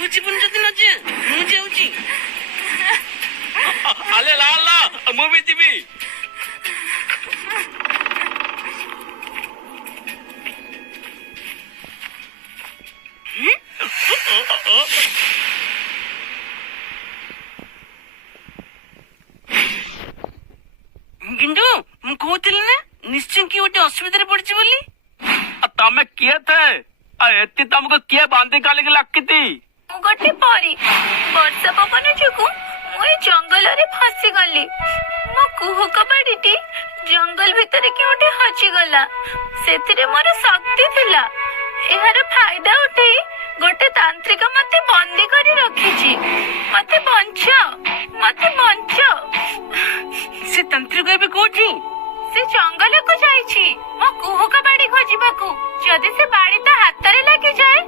ତୁ ଜୀବନ ଯଦି ନ ଯା ମୁଁ ଯାଉଛି। ଆଲେ ଲା ମୁଁ ବି ଯିବି। କିନ୍ତୁ ମୁଁ କହୁଥିଲି ନା ନିଶ୍ଚୟ କିଏ ଗୋଟେ ଅସୁବିଧାରେ ପଡିଛି ବୋଲି। ତମେ କିଏ थे ଏତି ତମକୁ କିଏ ବାନ୍ଧି କାଲିକି ଲାକିତି? ମୁଁ ଗୋଟେ ପରୀ। ବର୍ଷା ପବନ ଯୋଗୁ ମୁଁ ଏ ଜଙ୍ଗଲରେ ଫସିଗଲି। ମୋ କୁହୁକ ବାଡ଼ିଟି ଜଙ୍ଗଲ ଭିତରେ କେଉଁଠି ହଜିଗଲା। ସେଥିରେ ମୋର ଶକ୍ତି ଥିଲା। ଏହାର ଫାଇଦା ଉଠେଇ ଗୋଟେ ତାନ୍ତ୍ରିକ ମତେ ବନ୍ଦୀ କରି ରଖିଛି। ମତେ ବଞ୍ଚ, ମତେ ବଞ୍ଚ। ସେ ତାନ୍ତ୍ରିକ ଏବେ କୋଉଠି? ସେ ଜଙ୍ଗଲକୁ ଯାଇଛି ମୋ କୁହୁକ ବାଡ଼ି ଖୋଜିବାକୁ। ଯଦି ସେ ବାଡ଼ି ତା ହାତରେ ଲାଗିଯାଏ